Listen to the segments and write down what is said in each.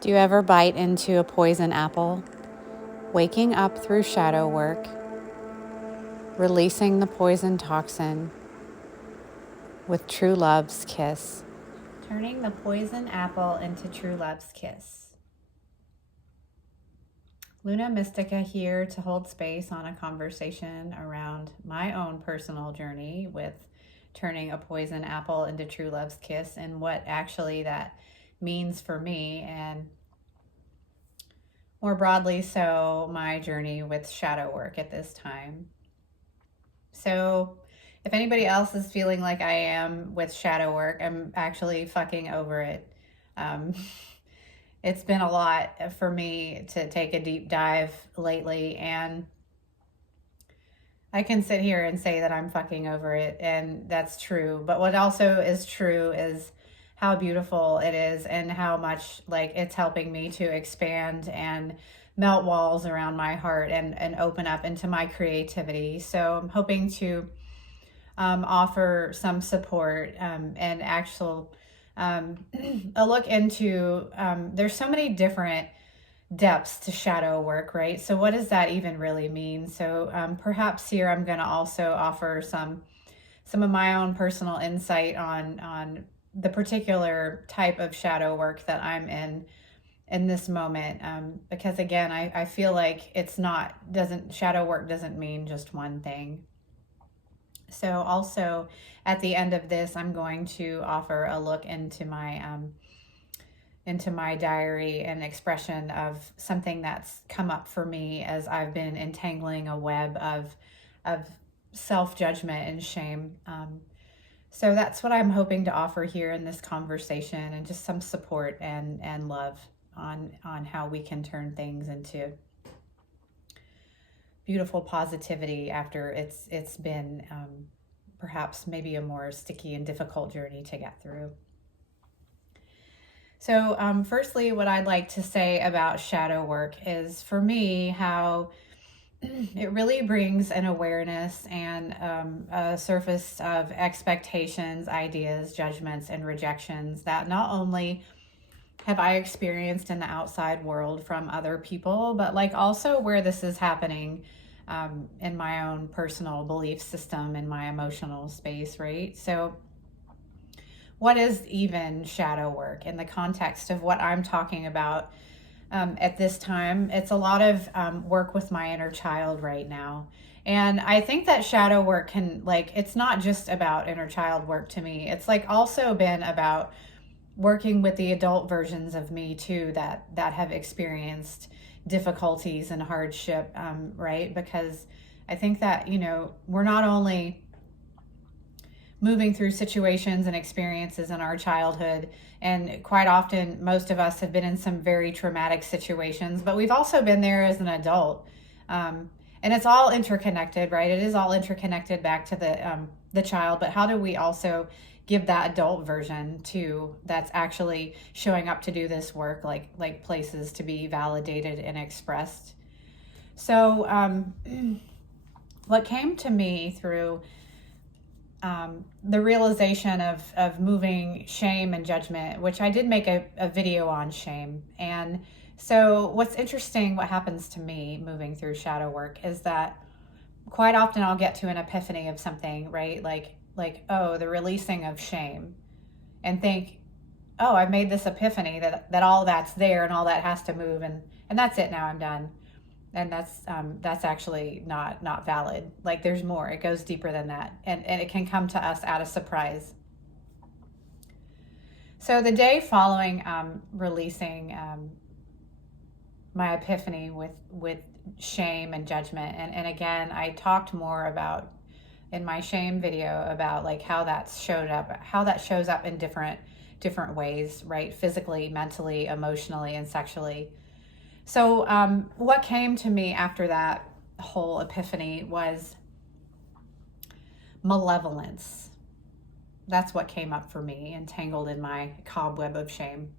Do you ever bite into a poison apple? Waking up through shadow work, releasing the poison toxin with true love's kiss. Turning the poison apple into true love's kiss. Luna Mystica here to hold space on a conversation around my own personal journey with turning a poison apple into true love's kiss and what actually that means for me, and more broadly so my journey with shadow work at this time. So if anybody else is feeling like I am with shadow work, I'm actually fucking over it. Um, it's been a lot for me to take a deep dive lately, and I can sit here and say that I'm fucking over it, and that's true. But what also is true is how beautiful it is and how much like it's helping me to expand and melt walls around my heart and open up into my creativity. So I'm hoping to offer some support and actual a look into there's so many different depths to shadow work, right? So what does that even really mean? So perhaps here I'm going to also offer some of my own personal insight on the particular type of shadow work that I'm in this moment, because again I feel like it's not doesn't shadow work doesn't mean just one thing. So also at the end of this, I'm going to offer a look into my diary and expression of something that's come up for me as I've been entangling a web of self-judgment and shame. So that's what I'm hoping to offer here in this conversation, and just some support and love on how we can turn things into beautiful positivity after it's been perhaps maybe a more sticky and difficult journey to get through. So firstly, what I'd like to say about shadow work is, for me, how it really brings an awareness and a surface of expectations, ideas, judgments, and rejections that not only have I experienced in the outside world from other people, but like also where this is happening in my own personal belief system, in my emotional space, right? So what is even shadow work in the context of what I'm talking about at this time? It's a lot of work with my inner child right now. And I think that shadow work can, like, it's not just about inner child work to me. It's like also been about working with the adult versions of me too that have experienced difficulties and hardship, right? Because I think that, we're not only moving through situations and experiences in our childhood, and quite often most of us have been in some very traumatic situations, but we've also been there as an adult. And it's all interconnected, right? It is all interconnected back to the child, but how do we also give that adult version to that's actually showing up to do this work, like places to be validated and expressed? So what came to me through the realization of moving shame and judgment, which I did make a video on shame. And so what's interesting, what happens to me moving through shadow work, is that quite often I'll get to an epiphany of something, right? Like, oh, the releasing of shame, and think, oh, I've made this epiphany that all that's there and all that has to move, and that's it, now I'm done. And that's actually not valid. Like, there's more. It goes deeper than that, and it can come to us at a surprise. So the day following releasing my epiphany with shame and judgment, and again I talked more about in my shame video about like how that shows up in different ways, right? Physically, mentally, emotionally, and sexually. So what came to me after that whole epiphany was malevolence. That's what came up for me, entangled in my cobweb of shame.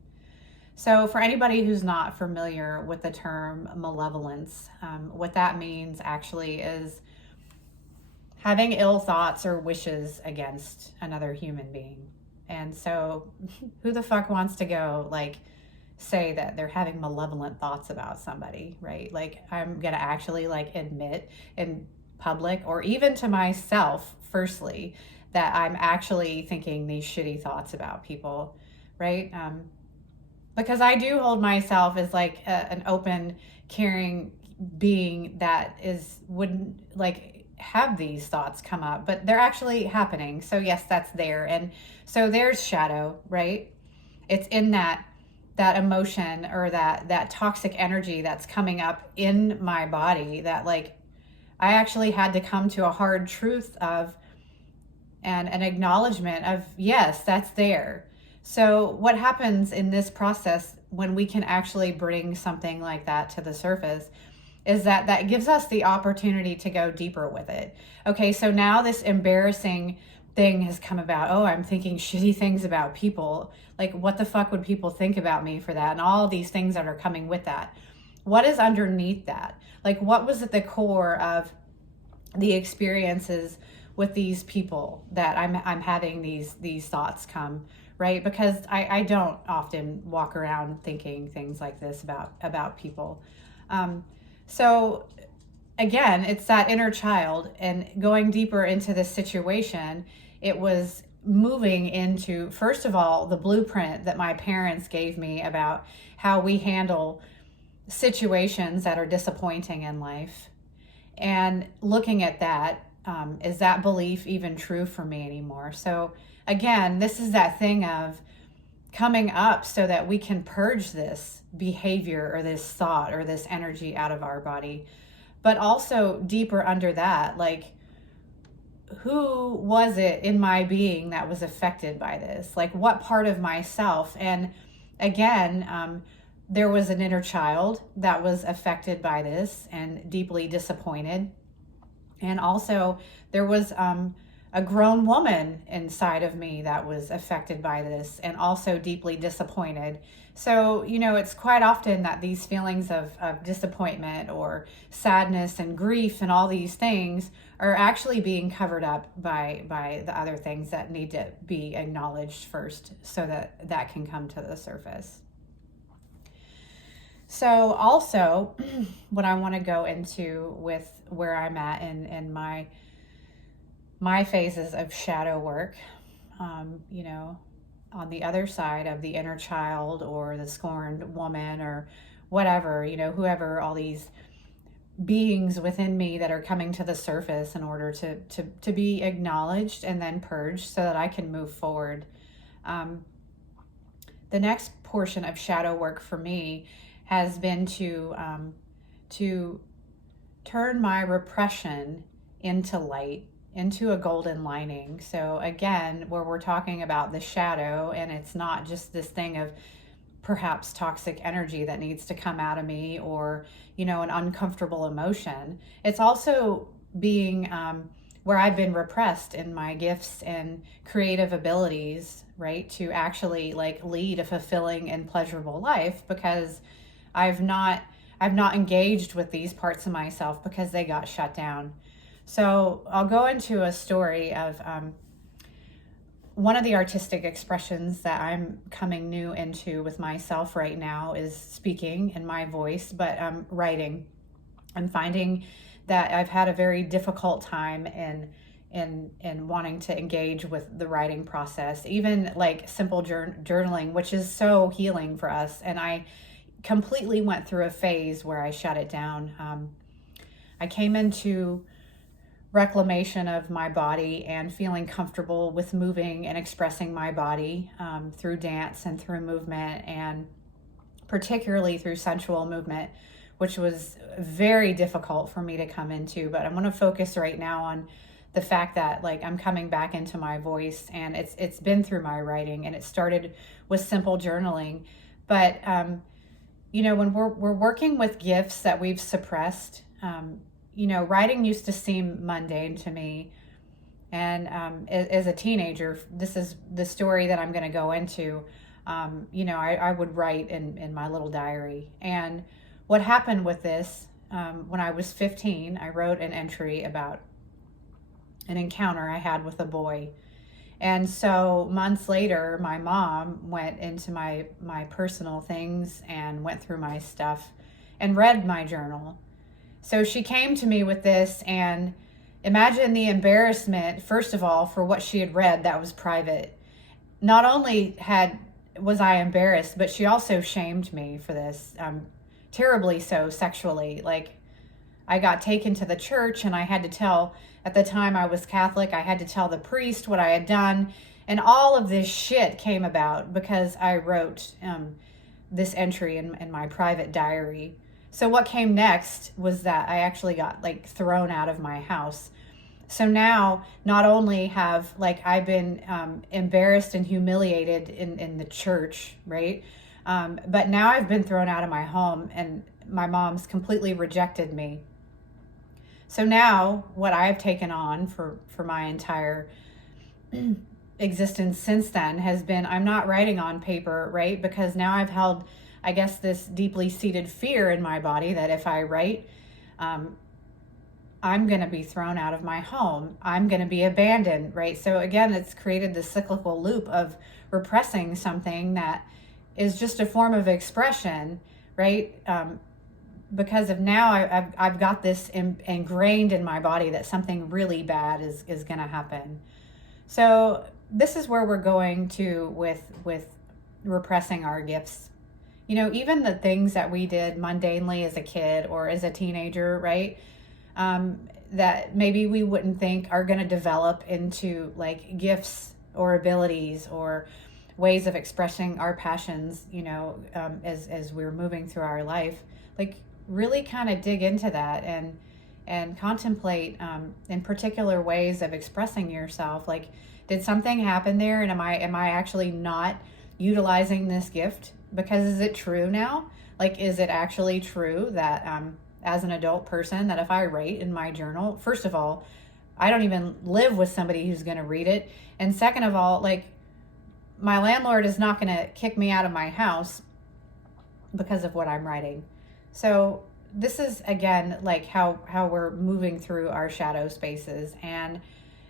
So for anybody who's not familiar with the term malevolence, what that means actually is having ill thoughts or wishes against another human being. And so who the fuck wants to go like say that they're having malevolent thoughts about somebody, right? Like I'm going to actually like admit in public or even to myself, firstly, that I'm actually thinking these shitty thoughts about people, right? Because I do hold myself as like an open, caring being that wouldn't like have these thoughts come up, but they're actually happening. So yes, that's there. And so there's shadow, right? It's in that emotion or that toxic energy that's coming up in my body that like I actually had to come to a hard truth of, and an acknowledgement of, yes, that's there. So what happens in this process when we can actually bring something like that to the surface is that gives us the opportunity to go deeper with it. Okay, so now this embarrassing thing has come about. Oh, I'm thinking shitty things about people. Like, what the fuck would people think about me for that? And all these things that are coming with that. What is underneath that? Like, what was at the core of the experiences with these people that I'm having these thoughts come, right? Because I don't often walk around thinking things like this about people. So again, it's that inner child, and going deeper into this situation, it was moving into, first of all, the blueprint that my parents gave me about how we handle situations that are disappointing in life, and looking at that, is that belief even true for me anymore? So again, this is that thing of coming up so that we can purge this behavior or this thought or this energy out of our body. But also deeper under that, like, who was it in my being that was affected by this? Like, what part of myself? And again, there was an inner child that was affected by this and deeply disappointed. And also there was a grown woman inside of me that was affected by this and also deeply disappointed. So, it's quite often that these feelings of disappointment or sadness and grief and all these things are actually being covered up by the other things that need to be acknowledged first so that can come to the surface. So also, what I want to go into with where I'm at in my phases of shadow work, on the other side of the inner child or the scorned woman or whatever, whoever, all these beings within me that are coming to the surface in order to be acknowledged and then purged so that I can move forward. The next portion of shadow work for me has been to turn my repression into light, into a golden lining. So again, where we're talking about the shadow, and it's not just this thing of perhaps toxic energy that needs to come out of me or, an uncomfortable emotion. It's also being where I've been repressed in my gifts and creative abilities, right? To actually like lead a fulfilling and pleasurable life because I've not engaged with these parts of myself because they got shut down. So I'll go into a story of one of the artistic expressions that I'm coming new into with myself right now is speaking in my voice, but writing. I'm finding that I've had a very difficult time in wanting to engage with the writing process, even like simple journaling, which is so healing for us. And I completely went through a phase where I shut it down. I came into reclamation of my body and feeling comfortable with moving and expressing my body through dance and through movement, and particularly through sensual movement, which was very difficult for me to come into. But I'm going to focus right now on the fact that like I'm coming back into my voice, and it's been through my writing, and it started with simple journaling. But when we're working with gifts that we've suppressed, writing used to seem mundane to me. And as a teenager, this is the story that I'm going to go into. I would write in my little diary. And what happened with this, when I was 15, I wrote an entry about an encounter I had with a boy. And so months later, my mom went into my personal things and went through my stuff and read my journal. So she came to me with this, and imagine the embarrassment, first of all, for what she had read that was private. Not only was I embarrassed, but she also shamed me for this, terribly so, sexually. Like, I got taken to the church, and I had to tell, at the time I was Catholic, I had to tell the priest what I had done. And all of this shit came about because I wrote this entry in my private diary. So what came next was that I actually got like thrown out of my house. So now, not only have like I've been embarrassed and humiliated in the church, right? But now I've been thrown out of my home, and my mom's completely rejected me. So now, what I've taken on for my entire existence since then has been, I'm not writing on paper, right? Because now I've held, I guess, this deeply seated fear in my body that if I write, I'm going to be thrown out of my home. I'm going to be abandoned, right? So again, it's created this cyclical loop of repressing something that is just a form of expression, right? Because of now, I've got this ingrained in my body that something really bad is going to happen. So this is where we're going to with repressing our gifts. You know, even the things that we did mundanely as a kid or as a teenager, right? That maybe we wouldn't think are going to develop into like gifts or abilities or ways of expressing our passions, you know, as we're moving through our life. Like, really kind of dig into that and contemplate in particular ways of expressing yourself. Like, did something happen there, and am I actually not utilizing this gift? Because is it true now? Like, is it actually true that as an adult person, that if I write in my journal, first of all, I don't even live with somebody who's going to read it, and second of all, like, my landlord is not going to kick me out of my house because of what I'm writing. So this is, again, like how we're moving through our shadow spaces, and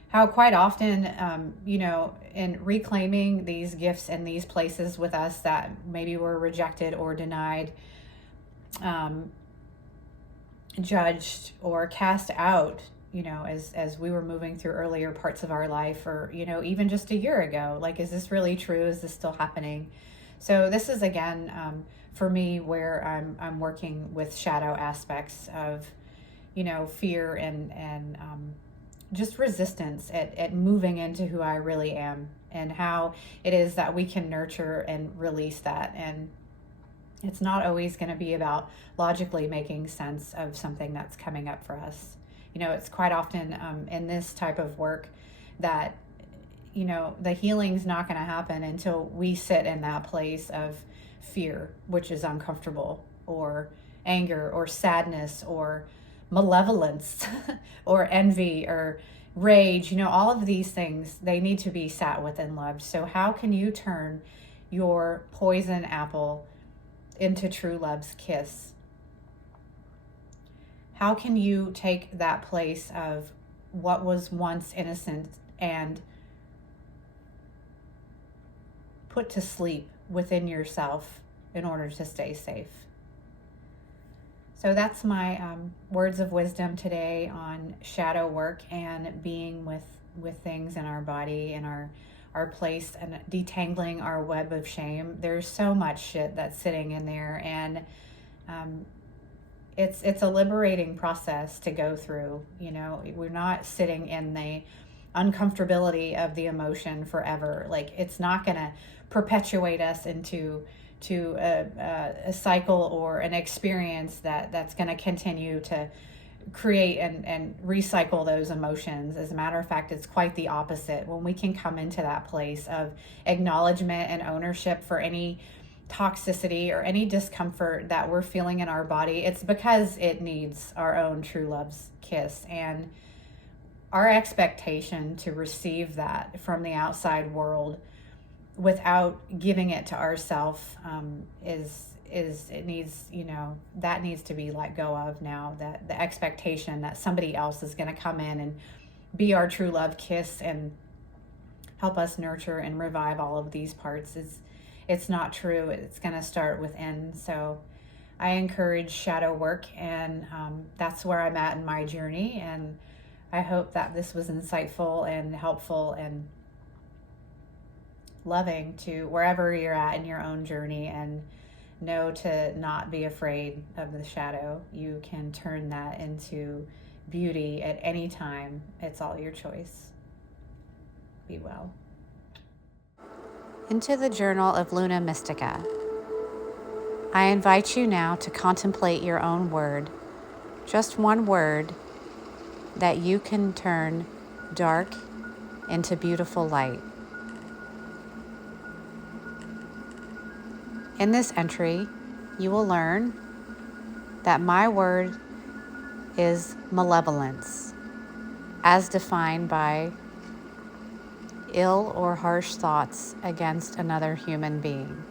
how quite often, you know, in reclaiming these gifts and these places with us that maybe were rejected or denied, judged or cast out, you know, as we were moving through earlier parts of our life, or, you know, even just a year ago. Like, is this really true? Is this still happening? So this is, again, for me, where I'm working with shadow aspects of, you know, fear and just resistance at moving into who I really am, and how it is that we can nurture and release that. And it's not always going to be about logically making sense of something that's coming up for us. You know, it's quite often in this type of work that, you know, the healing's not going to happen until we sit in that place of fear, which is uncomfortable, or anger, or sadness, or malevolence, or envy, or rage. You know, all of these things, they need to be sat with and loved. So how can you turn your poison apple into true love's kiss? How can you take that place of what was once innocent and put to sleep within yourself in order to stay safe? So that's my words of wisdom today on shadow work and being with things in our body and our place, and detangling our web of shame. There's so much shit that's sitting in there, and it's a liberating process to go through. You know, we're not sitting in the uncomfortability of the emotion forever. Like, it's not going to perpetuate us into a cycle or an experience that's going to continue to create and recycle those emotions. As a matter of fact, it's quite the opposite. When we can come into that place of acknowledgement and ownership for any toxicity or any discomfort that we're feeling in our body, it's because it needs our own true love's kiss. And our expectation to receive that from the outside world without giving it to ourselves it needs, you know, that needs to be let go of now. That the expectation that somebody else is going to come in and be our true love kiss and help us nurture and revive all of these parts. It's not true. It's going to start within. So I encourage shadow work, and that's where I'm at in my journey. And I hope that this was insightful and helpful and loving to wherever you're at in your own journey, and know to not be afraid of the shadow. You can turn that into beauty at any time. It's all your choice. Be well. Into the Journal of Luna Mystica. I invite you now to contemplate your own word, just one word that you can turn dark into beautiful light. In this entry, you will learn that my word is malevolence, as defined by ill or harsh thoughts against another human being.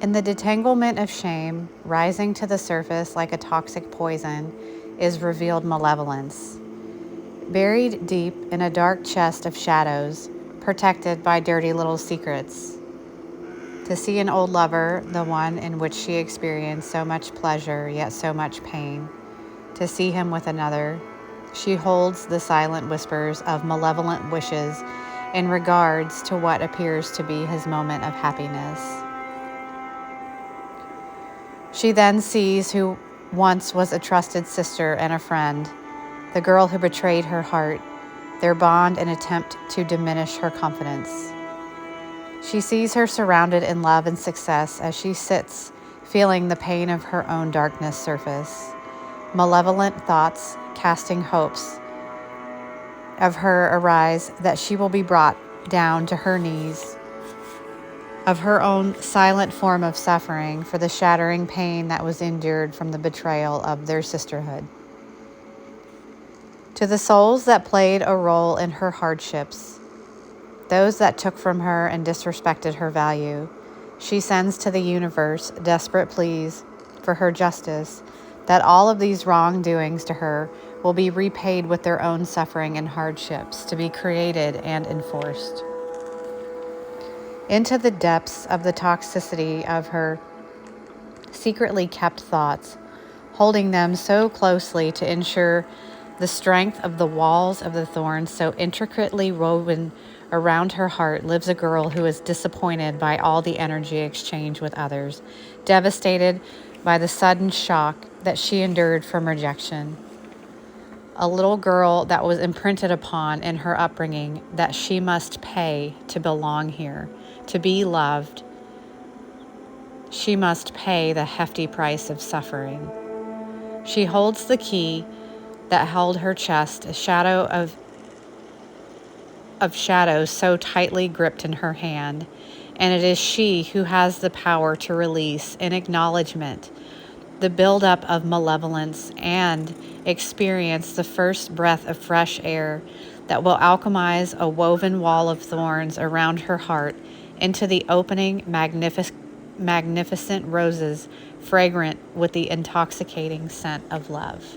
In the detanglement of shame, rising to the surface like a toxic poison, is revealed malevolence. Buried deep in a dark chest of shadows, protected by dirty little secrets. To see an old lover, the one in which she experienced so much pleasure yet so much pain. To see him with another, she holds the silent whispers of malevolent wishes in regards to what appears to be his moment of happiness. She then sees who once was a trusted sister and a friend, the girl who betrayed her heart, their bond an attempt to diminish her confidence. She sees her surrounded in love and success as she sits, feeling the pain of her own darkness surface. Malevolent thoughts casting hopes of her arise that she will be brought down to her knees, of her own silent form of suffering for the shattering pain that was endured from the betrayal of their sisterhood. To the souls that played a role in her hardships, those that took from her and disrespected her value, she sends to the universe desperate pleas for her justice, that all of these wrongdoings to her will be repaid with their own suffering and hardships to be created and enforced. Into the depths of the toxicity of her secretly kept thoughts, holding them so closely to ensure the strength of the walls of the thorns so intricately woven around her heart, lives a girl who is disappointed by all the energy exchanged with others, devastated by the sudden shock that she endured from rejection. A little girl that was imprinted upon in her upbringing that she must pay to belong here, to be loved. She must pay the hefty price of suffering. She holds the key that held her chest, a shadow of shadows so tightly gripped in her hand, and it is she who has the power to release in acknowledgement the buildup of malevolence and experience the first breath of fresh air that will alchemize a woven wall of thorns around her heart into the opening magnificent roses, fragrant with the intoxicating scent of love.